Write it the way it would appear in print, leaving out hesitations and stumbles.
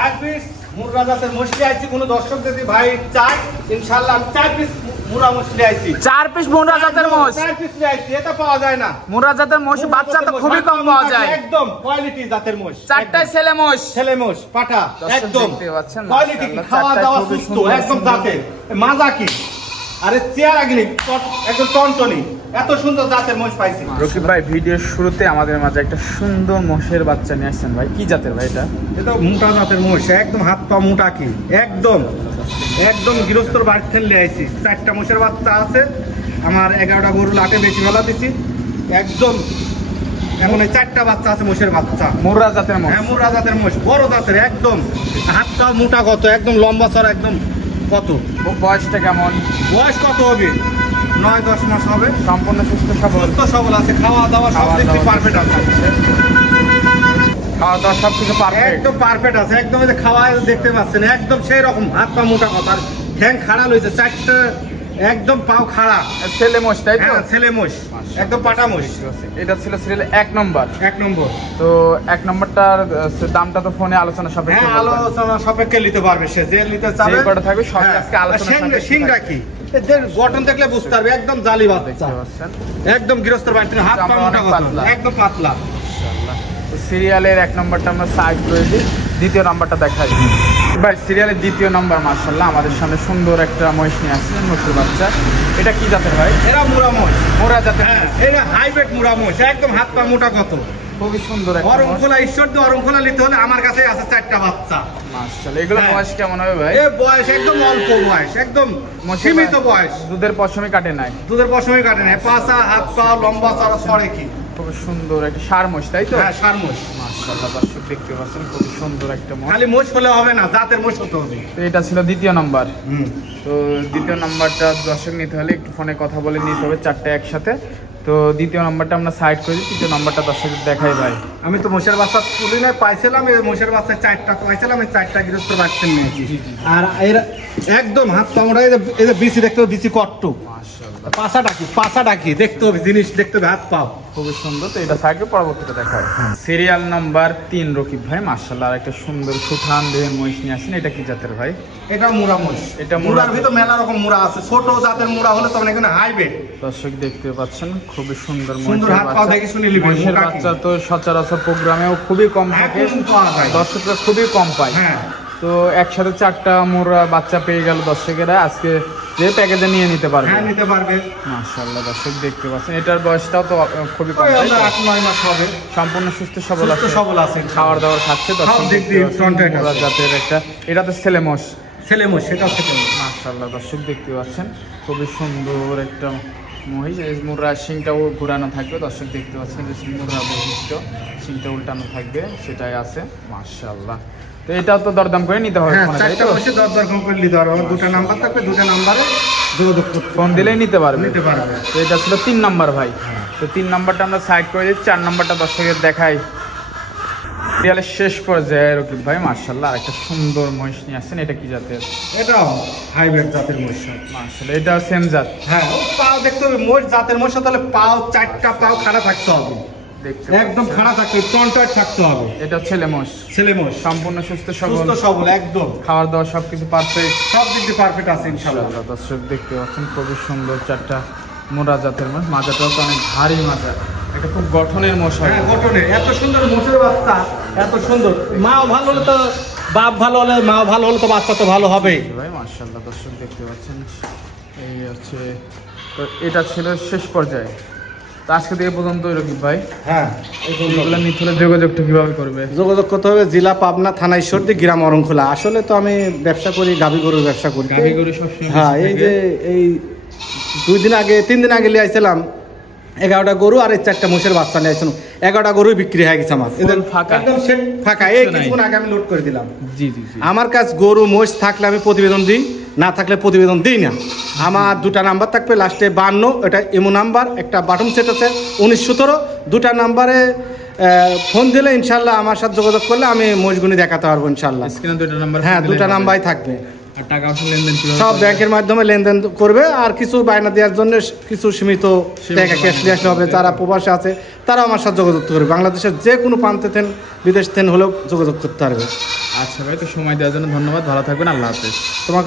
4 piece মুরগা জাতের মছলি আইছি কোন দর্শক যদি ভাই চাই ইনশাআল্লাহ আমি 4 পিস মুরগা মছলি আইছি 4 পিস মুরগা জাতের মোষ 4 পিস আইছি এটা পাওয়া যায় না মুরগা জাতের মোষ বাচ্চা তো খুবই কম পাওয়া যায় একদম কোয়ালিটি জাতের মোষ চারটায় ছেলে মোষ পাঠা একদম দেখতে পাচ্ছেন কোয়ালিটি খাওয়া দাওয়া সুস্থ একদম জাতের মাজা কি আরে চেয়ার আগলি একদম টনটনি এত সুন্দর জাতের মোষ পাইছি রকিব ভাই ভিডিওর শুরুতে আমাদের মাঝে একটা সুন্দর মোষের বাচ্চা নিয়ে আসছেন ভাই কি জাতের ভাই এটা মোটা জাতের মোষ একদম হাত পা মোটা কি একদম গৃহস্থর বাড়ি থেকে নিয়ে আইছি 4টা মোষের বাচ্চা আছে আমার 11টা গরু লাটে বেশি বেলা দিছি একদম এখন এই 4টা বাচ্চা আছে মোষের বাচ্চা মুরগা জাতের মোষ হ্যাঁ মুরগা জাতের মোষ বড় জাতের একদম হাত পা মোটা কত একদম লম্বা চড়া একদম কত বয়সটা কেমন বয়স কত হবে 9-10 মাস হবে সম্পূর্ণ সুস্থ সবল আছে খাওয়া দাওয়া সব কিছু পারফেক্ট আছে খাওয়া দাওয়া সবকিছু পারফেক্ট একদম পারফেক্ট আছে একদম এই যে খাওয়া দেখতে পাচ্ছেন একদম সেই রকম হাত পা মোটা কথা ঠ্যাং খাড়া লইছে 4টা একদম পাও খাড়া ছেলে মোষ তাই তো ছেলে মোষ একদম পাটা মোষ এটা ছিল সিরিয়াল 1 নম্বর তো 1 নম্বরটার দামটা তো ফোনে আলোচনা সাপেক্ষে হ্যাঁ আলোচনা সাপেক্ষে নিতে পারবে সে যে নিতে চাবে যে কটা থাকবে সব আজকে আলোচনা সাপেক্ষে সিং রাখি এদের গঠন দেখলে বুঝতে পারবে একদম জালি বাচ্চা একদম গৃহস্থর বাড়ি থেকে হাত পা মোটা কথা একদম পাতলা মাশাআল্লাহ তো সিরিয়ালের 1 নম্বরটা আমরা সাইড করে দিই দ্বিতীয় নাম্বারটা দেখাই ভাই সিরিয়ালের দ্বিতীয় নাম্বার মাশাআল্লাহ আমাদের সামনে সুন্দর একটা মহিষ নিয়ে আসছেন নতুন বাচ্চা এটা কি জাতের ভাই এরা মুরা জাতের হ্যাঁ এটা হাইব্রিড মুরা মহিষ একদম হাত পা মোটা কত খুবই সুন্দর একটা অরংখোলা ঈশ্বরদী অরংখোলা নিতে হলে আমার কাছে আছে 4টা বাচ্চা মাশাআল্লাহ এগুলো বয়স কেমন হবে ভাই এই বয়স একদম অল্প বয়স একদম সীমিত বয়স দুধের পশমই কাটে নাই পাছা হাত পা লম্বা চড়া ছড়ে কি খুব সুন্দর একটা ষাঁড় মোষ তাই তো হ্যাঁ ষাঁড় মোষ মাশাআল্লাহ দর্শক দেখতে পাচ্ছেন খুব সুন্দর একটা মোষ খালি মোষ হলে হবে না জাতের মোষ হতে হবে তো এটা ছিল দ্বিতীয় নাম্বার তো দ্বিতীয় নাম্বারটা দর্শক নিতে হলে একটু ফোনে কথা বলে নিতে হবে 4টা একসাথে তো দ্বিতীয় নাম্বারটা আমরা সাইড করে দিই তৃতীয় নাম্বারটা দর্শকের দেখাই ভাই আমি তো মোষের বাচ্চা তুলি না পাইছিলাম এই মোষের বাচ্চা 4টা পাইছিলাম এই 4টা গৃহস্থ বাচ্চা নিয়েছি আর এর একদম হাত পা মোটা এই যে বিসি দেখতে হবে বিসি কট্টু মাশাআল্লাহ পাছা ডাকি দেখতে হবে জিনিস দেখতে হবে হাত পাও খুবই সুন্দর তো এটা সাইডে পরবর্তীতে দেখায় সিরিয়াল নাম্বার 3 রকিব ভাই মাশাআল্লাহ আর একটা সুন্দর সুঠাম দেহের মহিষ নিয়ে আসেন এটা কি জাতের ভাই এটা মুরা মোষ এটা মুরার ভিতর মেলা রকম মুরা আছে ছোট জাতের মুরা হলে তখন এখানে হাইব্রিড দর্শক দেখতে পাচ্ছেন খুবই সুন্দর হাত পা দেখে শুনে নিবেন মহিষের বাচ্চা তো সচরাচর প্রোগ্রামেও খুবই কম থাকে দর্শকরা খুবই কম পায় হ্যাঁ তো একসাথে 4টা মুরা বাচ্চা পেয়ে গেল দর্শকেরা আজকে যে প্যাকেজে নিয়ে নিতে পারবে হ্যাঁ নিতে পারবে মাশাআল্লাহ দর্শক দেখতে পাচ্ছেন এটার বয়সটাও তো খুবই কম 8-9 মাস হবে সম্পূর্ণ সুস্থ সবল আছে খাওয়ার দাওয়ার খাচ্ছে সব দিক দিয়ে ফ্রন্টেড মুরা জাতের একটা এটা তো ছেলে মোষ সেটাও ছেলে মাশাআল্লাহ দর্শক দেখতে পাচ্ছেন খুবই সুন্দর একটা মহিষ এই মুরা শিংটাও ঘোরানো থাকবে দর্শক দেখতে পাচ্ছেন যে মুরা বৈশিষ্ট্য শিংটা উল্টানো থাকবে সেটাই আছে মাশাআল্লাহ তো এটাও তো দরদাম করে নিতে হবে হ্যাঁ 4টা বসে দরদাম করে নিতে হবে আমার 2টা নাম্বার থাকবে 2টা নম্বরে যোগাযোগ করতে ফোন দিলেই নিতে পারবে তো এটা ছিল 3 নাম্বার ভাই তো 3 নাম্বারটা আমরা সাইড করে দিই 4 নাম্বারটা দর্শকের দেখাই সিরিয়ালের শেষ পর্যায়ে রকিব ভাই মাশাআল্লাহ একটা সুন্দর মহিষ নিয়ে আসছেন এটা কি জাতের এটাও হাইব্রিড জাতের মহিষ মাশাআল্লাহ এটা সেম জাত হ্যাঁ পাও দেখতে হবে মহিষ জাতের মহিষ তাহলে পাও 4টা পাও খাড়া থাকতে হবে একদম খাড়া থাকতে টনটন থাকতে হবে এটা ছেলে মোষ সম্পূর্ণ সুস্থ সবল একদম খাওয়ার দাওয়া সবকিছু পারফেক্ট সব দিক দিয়ে পারফেক্ট আছে ইনশাআল্লাহ দর্শক দেখতে পাচ্ছেন খুবই সুন্দর 4টা মোরা জাতের মোষ মাজাটাও তো অনেক ভারী মাজা এটা খুব গঠনের মোষ হ্যাঁ গঠনের এত সুন্দর মোষের বাচ্চা এত সুন্দর মাও ভালো হলে তো বাপ ভালো হলে মা ভালো হলে তো বাচ্চা তো ভালো হবেই ভাই মাশাআল্লাহ দর্শক দেখতে পাচ্ছেন এই হচ্ছে তো এটা ছিল শেষ পর্যায়ে তো আজকে থেকে পর্যন্ত রকিব ভাই হ্যাঁ এগুলো নিতে হলে যোগাযোগটা কিভাবে করবে যোগাযোগ করতে হবে জেলা পাবনা থানা ঈশ্বরদী গ্রাম অরংখোলা আসলে তো আমি ব্যবসা করি গাভী গরুর ব্যবসা করি গাভী গরু সবসময় হ্যাঁ এই যে এই 3 দিন আগে নিয়ে আসছিলাম 11টা গরু আর 4টা মোষের বাচ্চা নিয়ে আসছিলাম 11টা গরুই বিক্রি হয়ে গেছে আমার এদের একদম ফাঁকা এই কিছুক্ষণ আগে আমি লোড করে দিলাম জি আমার কাছে গরু মোষ থাকলে আমি প্রতিবেদন দিই না থাকলে প্রতিবেদন দিই না আমার 2টা নাম্বার থাকবে লাস্টে 52 এটা ইমো নাম্বার একটা বাটন সেট আছে 19-17 2টা নাম্বারে ফোন দিলে ইনশাআল্লাহ আমার সাথে যোগাযোগ করলে আমি মোষগুনি দেখাতে পারবো ইনশাআল্লাহ স্ক্রিনে 2টা নাম্বার হ্যাঁ 2টা নাম্বারই থাকবে আর টাকা পয়সা লেনদেন কিভাবে সব করবে? ব্যাংকের মাধ্যমে লেনদেন করবে, আর কিছু বায়না দেওয়ার জন্য কিছু সীমিত টাকা ক্যাশ নিয়ে আসলে হবে। যারা প্রবাসে আছে তারাও আমার সাথে যোগাযোগ করবে, বাংলাদেশের যে কোনো প্রান্তে থেন বিদেশ থেন হলেও যোগাযোগ করতে পারবে। আচ্ছা ভাই, তো সময় দেওয়ার জন্য ধন্যবাদ, ভালো থাকবেন, আল্লাহ হাফেজ। তোমাকে